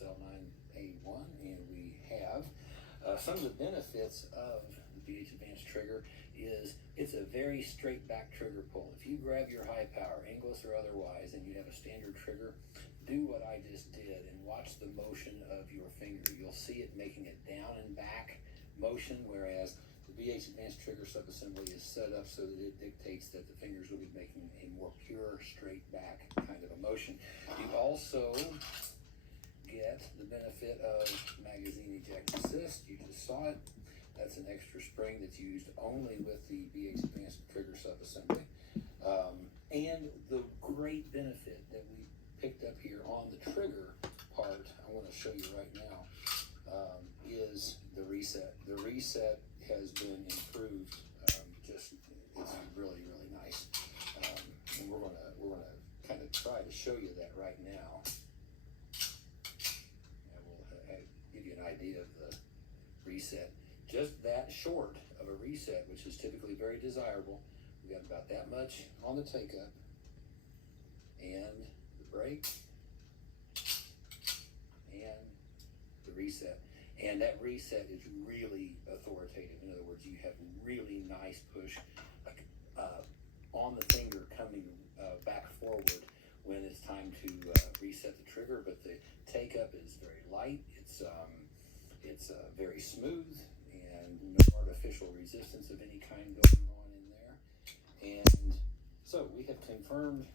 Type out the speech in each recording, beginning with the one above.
English L9A1, and we have some of the benefits of the BH Advanced trigger is it's a very straight back trigger pull. If you grab your high power, English or otherwise, and you have a standard trigger, do what I just did and watch the motion of your finger. You'll see it making a down and back motion, whereas the BH Advanced trigger subassembly is set up so that it dictates that the fingers will be making a more pure straight back kind of a motion. You also get the benefit of magazine eject assist. You just saw it. That's an extra spring that's used only with the BH Advanced trigger subassembly. And the great benefit that we picked up here on the trigger part, I want to show you right now, is the reset. The reset has been improved. It's really, really nice. And we're gonna kind of try to show you that right now. And we'll give you an idea of the reset. Just that short of a reset, which is typically very desirable. We got about that much on the take up and the brake and the reset. And that reset is really authoritative. In other words, you have really nice push on the finger coming back forward when it's time to reset the trigger. But the take up is very light. It's very smooth and no artificial resistance of any kind going on in there. And so we have confirmed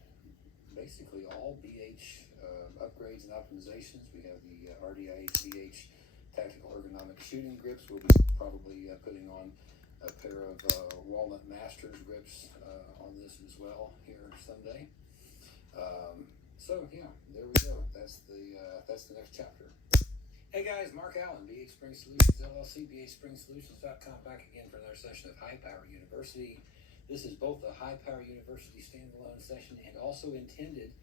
basically all BH upgrades and optimizations. We have the RDIH BH tactical ergonomic shooting grips. We'll be probably putting on a pair of Walnut Masters grips on this as well here someday. So yeah, there we go. That's the next chapter. Hey guys, Mark Allen, BH Spring Solutions LLC, BHSpringSolutions.com, back again for another session of High Power University. This is both a High Power University standalone session and also intended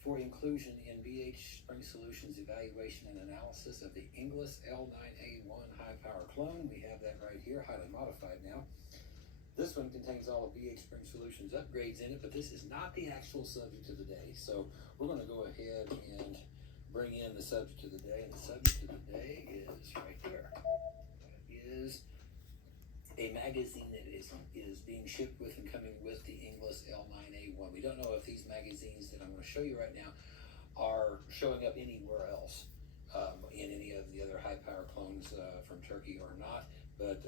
for inclusion in BH Spring Solutions evaluation and analysis of the English L9A1 High Power clone. We have that right here, highly modified now. This one contains all of BH Spring Solutions upgrades in it, but this is not the actual subject of the day. So we're going to go ahead and bring in the subject of the day, and the subject of the day is right there. It is a magazine that is being shipped with and coming with the English L9A1. We don't know if these magazines that I'm going to show you right now are showing up anywhere else in any of the other high power clones from Turkey or not, but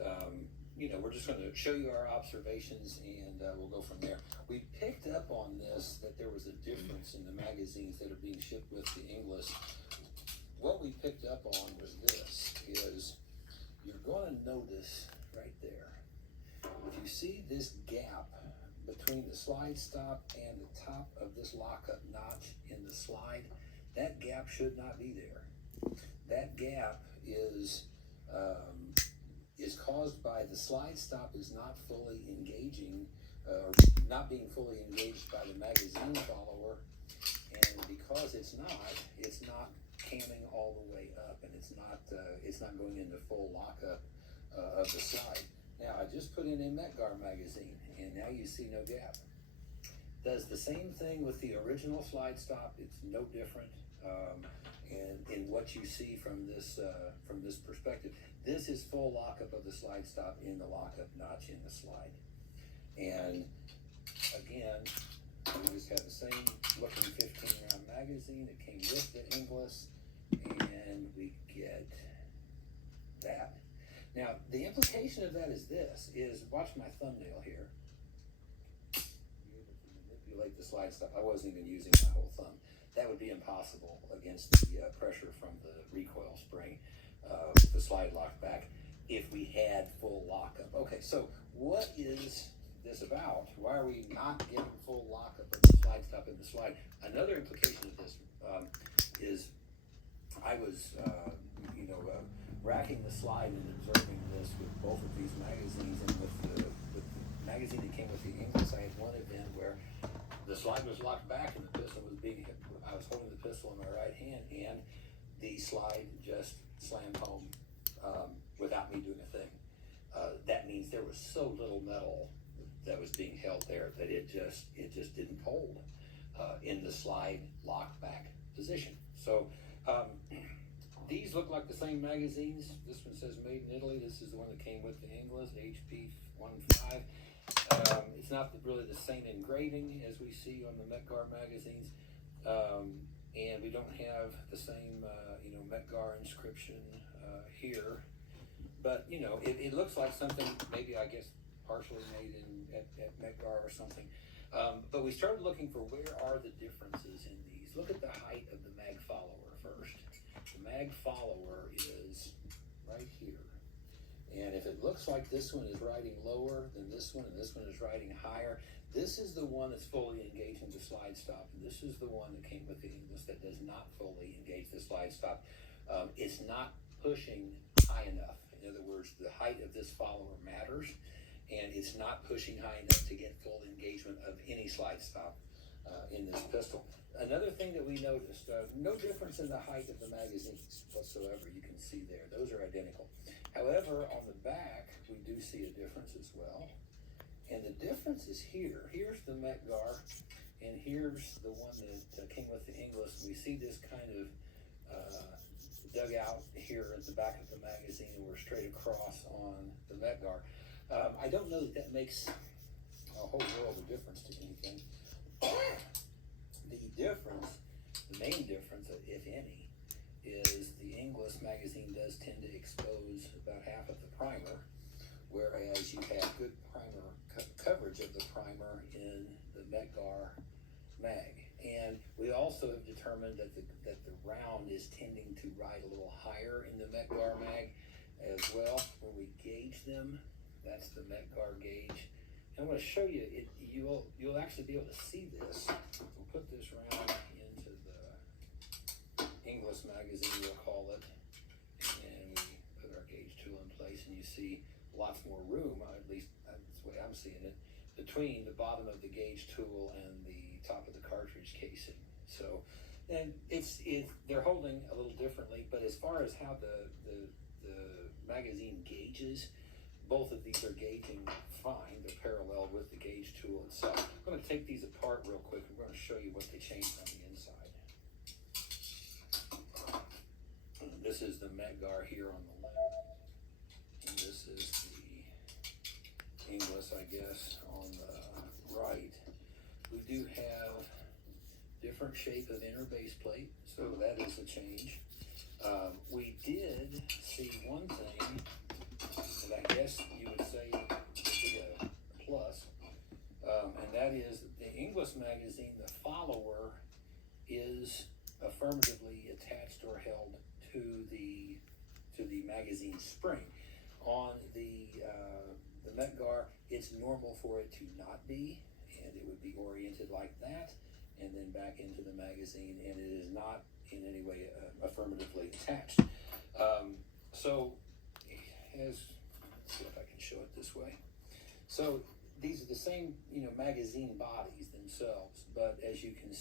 we're just going to show you our observations and we'll go from there. We picked up on this, that there was a difference in the magazines that are being shipped with the English. What we picked up on was this, is you're going to notice right there, if you see this gap between the slide stop and the top of this lockup notch in the slide, that gap should not be there. That gap is caused by the slide stop is not fully engaging, or not being fully engaged by the magazine follower, and because it's not camming all the way up, and it's not going into full lockup of the slide. Now I just put in a Metgar magazine, and now you see no gap. Does the same thing with the original slide stop. It's no different. And in what you see from this perspective, this is full lockup of the slide stop in the lockup notch in the slide. And again, we just have the same looking 15 round magazine that came with the English, and we get that. Now, the implication of that is this, watch my thumbnail here. You're able to manipulate the slide stop. I wasn't even using my whole thumb. That would be impossible against the pressure from the recoil spring with the slide lock back if we had full lockup. Okay, so what is this about? Why are we not getting full lockup of the slide stop in the slide? Another implication of this is I was, racking the slide and observing this with both of these magazines, and with the magazine that came with the English, I had one event where the slide was locked back and the pistol was being hit. I was holding the pistol in my right hand, and the slide just slammed home without me doing a thing. That means there was so little metal that was being held there that it just didn't hold in the slide lock back position. So look like the same magazines. This one says made in Italy. This is the one that came with the English HP 15. It's not really the same engraving as we see on the Metgar magazines, and we don't have the same Metgar inscription here. But it looks like something maybe I guess partially made at Metgar or something. But we started looking for where are the differences in these. Look at the height of the mag follower first. The mag follower is right here. And if it looks like this one is riding lower than this one, and this one is riding higher, this is the one that's fully engaged in the slide stop. And this is the one that came with the English that does not fully engage the slide stop. It's not pushing high enough. In other words, the height of this follower matters, and it's not pushing high enough to get full engagement of any slide stop in this pistol. Another thing that we noticed, no difference in the height of the magazines whatsoever. You can see there, those are identical. However, on the back, we do see a difference as well. And the difference is here. Here's the Metgar, and here's the one that came with the English. We see this kind of dug out here at the back of the magazine, and we're straight across on the Metgar. I don't know that makes a whole world of difference to anything. The main difference, if any, is the English magazine does tend to expose about half of the primer, whereas you have good primer coverage of the primer in the Metgar mag. And we also have determined that the round is tending to ride a little higher in the Metgar mag as well. When we gauge them, that's the Metgar gauge. And I'm going to show you it. You'll actually be able to see this. We'll put this round into the English magazine, we'll call it, and we put our gauge tool in place, and you see lots more room, at least that's the way I'm seeing it, between the bottom of the gauge tool and the top of the cartridge casing. So, and they're holding a little differently, but as far as how the magazine gauges, both of these are gauging fine. They're parallel with the gauge tool itself. I'm going to take these apart real quick. I'm going to show you what they changed on the inside. This is the Metgar here on the left, and this is the English, I guess, on the right. We do have different shape of inner base plate, so that is a change. We did see one thing that I guess you would say would be a plus, and that is the English magazine, the follower is affirmatively attached or held to the magazine spring. On the Metgar, it's normal for it to not be, and it would be oriented like that, and then back into the magazine, and it is not in any way affirmatively attached. So, let's see if I can show it this way. So these are the same, magazine bodies themselves, but as you can